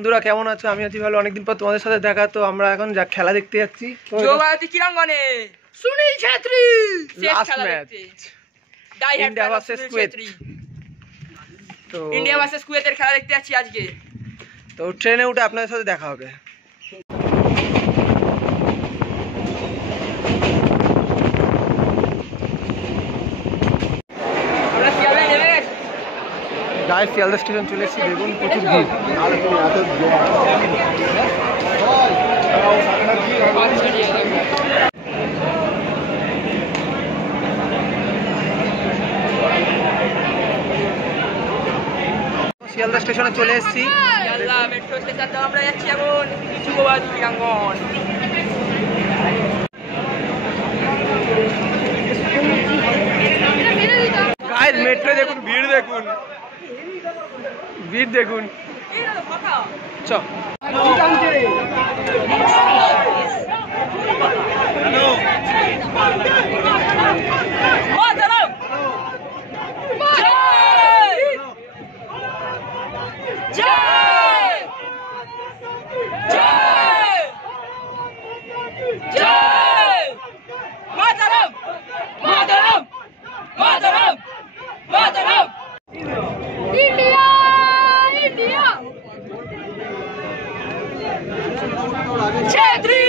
বন্ধুরা কেমন আছো? আমি আছি ভালো। অনেকদিন পর তোমাদের সাথে দেখা। তো আমরা এখন যা খেলা দেখতে যাচ্ছি জোবাতি ক্রীড়াঙ্গনে সুনীল ছেত্রী শেষ খেলা দেখতে। India versus Kuwait. তো ইন্ডিয়া ভার্সেস কুয়েতের খেলা দেখতে যাচ্ছি আজকে। তো ট্রেনে উঠে আপনাদের সাথে দেখা হবে। গাইস শিয়ালদা স্টেশন চলে এসেছি। দেখুন প্রচুর ভিড়। শিয়ালদা স্টেশনে চলে এসেছি। শিয়ালদা মেট্রো স্টেশন আমরা যাচ্ছি এখন জোবাতি ক্রীড়াঙ্গন। গাইস মেট্রো দেখুন, ভিড় দেখুন, ভিড় দেখুন। চ Chetri!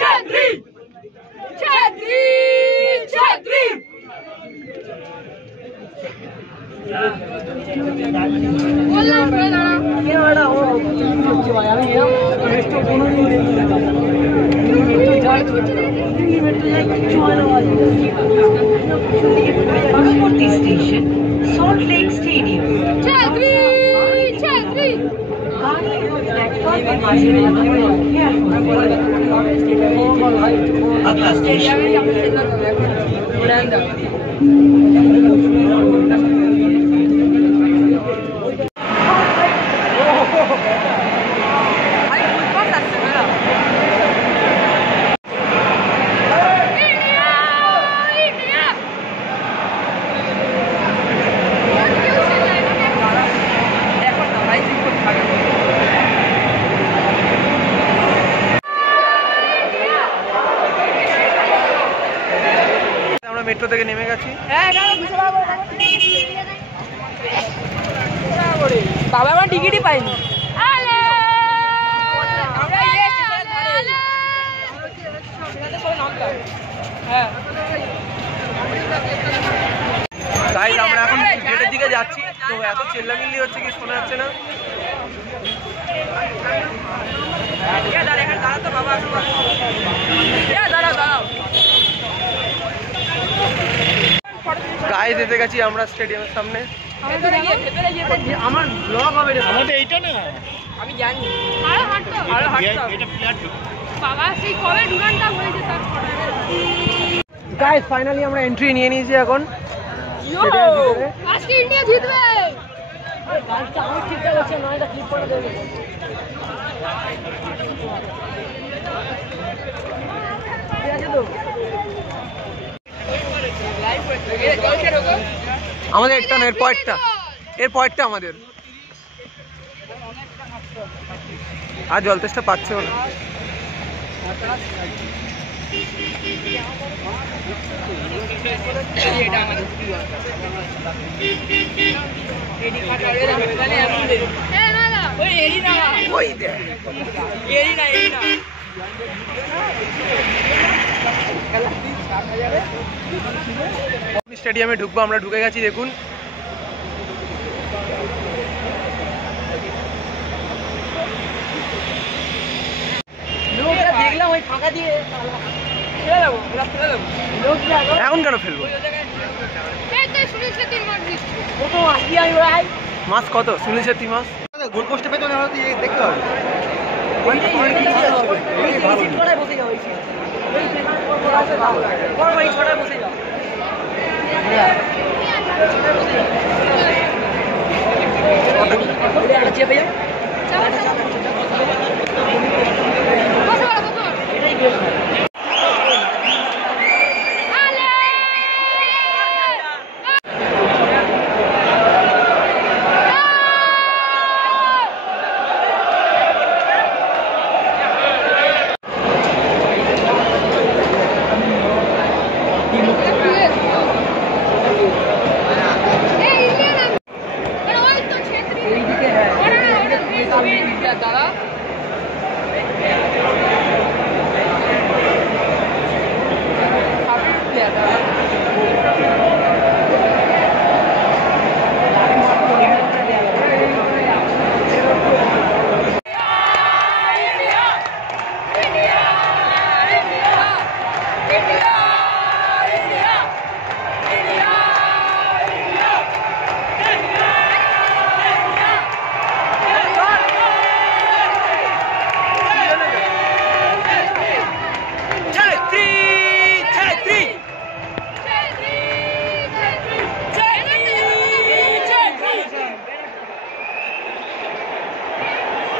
Chetri! Chetri! Chetri! Station, Salt Lake Stadium. Chetri! Chetri! अगला स्टेशन মেট্রো থেকে নেমে গেছি। বাবা আমার টিকিটই পাইনি। গাইস আমরা এখন গেটের দিকে যাচ্ছি। তো এত চিল্লামিল্লি হচ্ছে কি শোনা যাচ্ছে না। দাঁড়াতো বাবা, দাঁড়াও। গাইস এসে গেছি আমরা স্টেডিয়ামের সামনে। ভেতরে গিয়ে আমার ব্লগ হবে রে। আমাদের এইটা না, আমি জানি আরো হাঁটতে এটা প্লেয়ার বাবা সেই কবে ডুরানটা হয়েছে তার গাইস ফাইনালি আমরা এন্ট্রি নিয়ে নিয়েছি এখন। আজকে ইন্ডিয়া জিতবে। গাড়িটা আমার ঠিকঠাক আছে, নয়টা ক্লিক করে দেবে। ঠিক আছে তো? আমাদের একটা না, এর পয়েন্টটা আমাদের। আর জল তেষ্টা পাচ্ছেও না। ওই দেখ স্টেডিয়ামে ঢুকবো। আমরা ঢুকে গেছি দেখুন। দেখলাম ওই ফাঁকা দিয়ে এখন কেন ফেলবো? মাছ কত? সুনীল ছেত্রী মাছ গোল পোস্টে পেতে দেখতে হবে। বসে যাও, বসে যাও।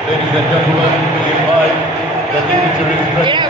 Ladies and gentlemen, we invite the dignitaries present.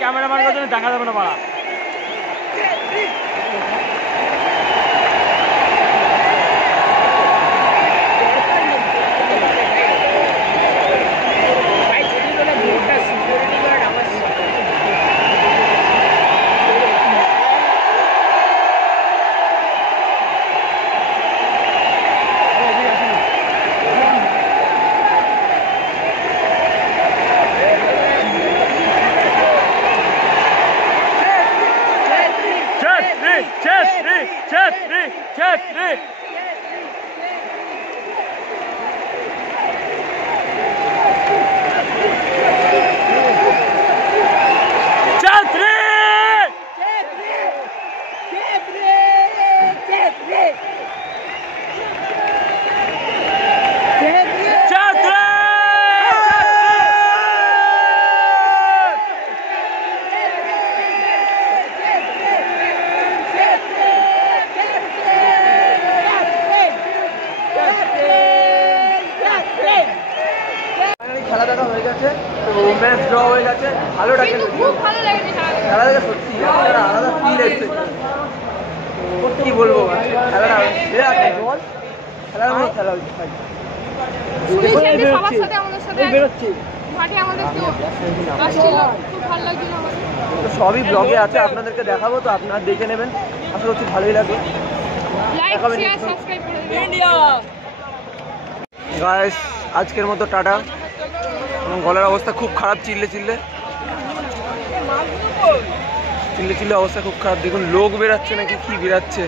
Cameraman কথা দেখা যাবে না বাড়া খেলা দেখা হয়ে গেছে তো ম্যাচ ড্র হয়ে গেছে ভালো ডাকে খুব ভালো লেগেছে খেলা দেখা সত্যি একটা আলাদা ফিল এসছে কি বলবো খেলাটা বিরাট বল খেলার মতো খেলা হচ্ছে সবার সাথে আমাদের সাথে বেরোচ্ছি মাঠে আমাদের কেউ আসছিল খুব ভালো লাগছিল আমাদের তো সবই ব্লগে আছে আপনাদেরকে দেখাবো তো আপনারা দেখে নেবেন আশা করছি ভালোই লাগবে লাইক শেয়ার সাবস্ক্রাইব করে দেবেন ইন্ডিয়া গাইস আজকের মতো টাটা গলার অবস্থা খুব খারাপ চিল্লে চিল্লে অবস্থা খুব খারাপ দেখুন লোক বেরাচ্ছে নাকি কি বেরাচ্ছে